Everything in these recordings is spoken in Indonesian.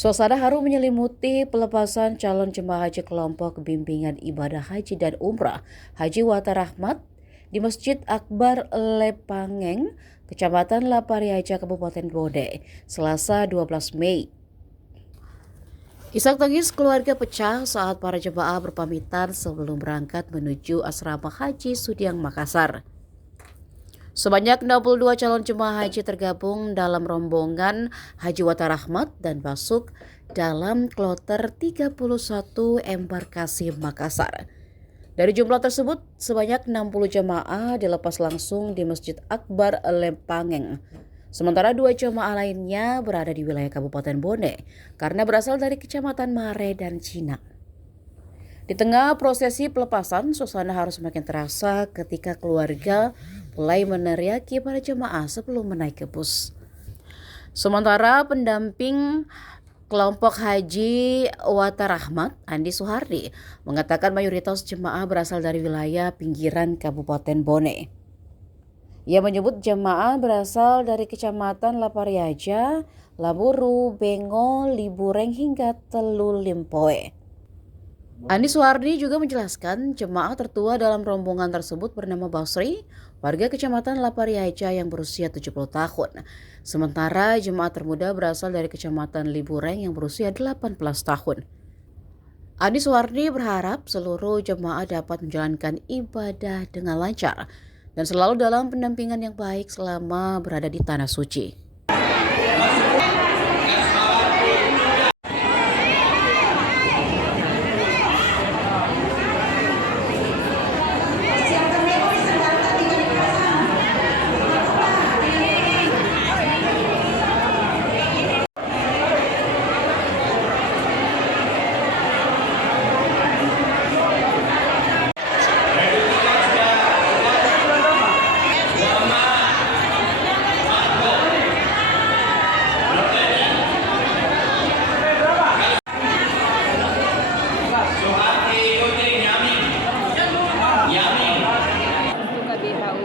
Suasana haru menyelimuti pelepasan calon jemaah haji kelompok bimbingan ibadah haji dan umrah Haji Wata Rahmat di Masjid Akbar Lepangeng, Kecamatan Lapariaja, Kabupaten Bone, Selasa 12 Mei. Isak tangis keluarga pecah saat para jemaah berpamitan sebelum berangkat menuju asrama haji Sudiang, Makassar. Sebanyak 62 calon jemaah haji tergabung dalam rombongan Haji Wata Rahmat dan masuk dalam kloter 31 embarkasi Makassar. Dari jumlah tersebut, sebanyak 60 jemaah dilepas langsung di Masjid Akbar Lepangeng. Sementara 2 jemaah lainnya berada di wilayah Kabupaten Bone karena berasal dari Kecamatan Mare dan Cina. Di tengah prosesi pelepasan, suasana harus semakin terasa ketika keluarga mulai meneriaki para jemaah sebelum menaik ke bus. Sementara pendamping kelompok Haji Wata Rahmat, Andi Suhardi, mengatakan mayoritas jemaah berasal dari wilayah pinggiran Kabupaten Bone. Ia menyebut jemaah berasal dari Kecamatan Lapariaja, Laburu, Bengo, Libureng hingga Telu Limpoe. Andi Suhardi juga menjelaskan jemaah tertua dalam rombongan tersebut bernama Basri, warga Kecamatan Lapariaja yang berusia 70 tahun. Sementara jemaah termuda berasal dari Kecamatan Libureng yang berusia 18 tahun. Andi Suhardi berharap seluruh jemaah dapat menjalankan ibadah dengan lancar dan selalu dalam pendampingan yang baik selama berada di Tanah Suci.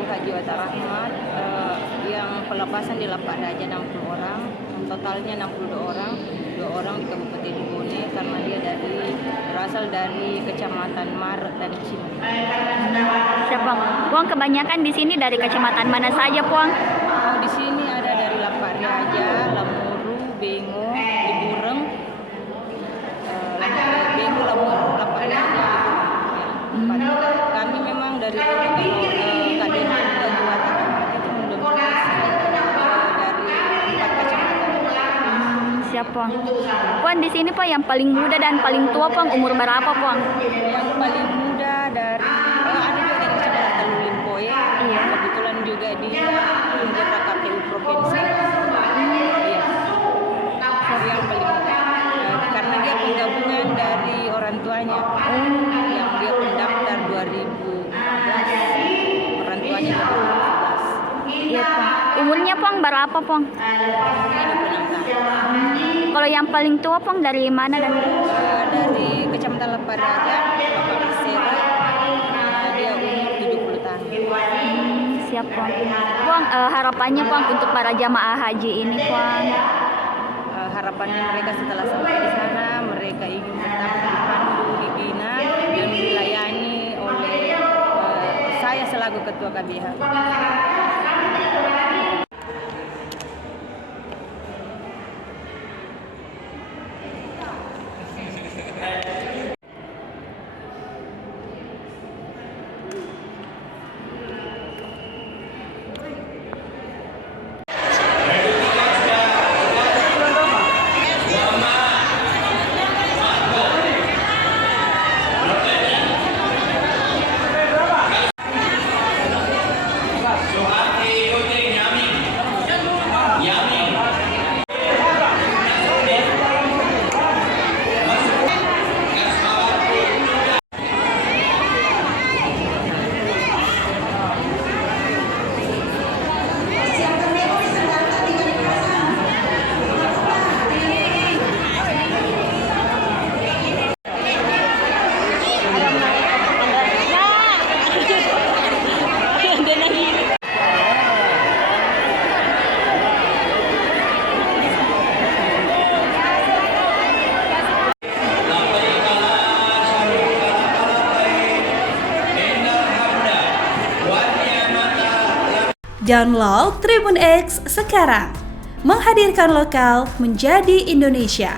Haji Wata Rahmat yang pelepasan di Lapariaja 60 orang, totalnya 62 orang, 2 orang di Kabupaten Bone karena dia berasal dari Kecamatan Mar dan Cina. Siapa? Puang kebanyakan di sini dari kecamatan mana saja, Puang? Oh, di sini ada dari Lapariaja, Lamuru, Bengo, Libureng, Bengo, Lamuru, Lapariaja. Ya, kami memang dari Puang. Puang di sini Pak yang paling muda dan paling tua Puang umur berapa Puang? Yang paling muda dari ada juga dari Kecamatan Telu Limpoe. Iya. Kebetulan juga dia anggota KPU provinsi. Iya. Yang paling muda karena dia penggabungan dari orang tuanya yang dia pendaftar 2014, orang tuanya 2014. Iya Puang. Umurnya Puang berapa Puang? 26 tahun. Kalau yang paling tua Puang dari mana dan? Dari Kecamatan Lapariaja, Bapak Isera, dia umur 70 tahun. Siap Puang. Puang harapannya Puang untuk para jamaah haji ini Puang? Harapannya mereka setelah sampai di sana, mereka ingin tetap dipandu, dibina dan dilayani oleh saya selaku Ketua KBH. Download Tribun X sekarang. Menghadirkan lokal menjadi Indonesia.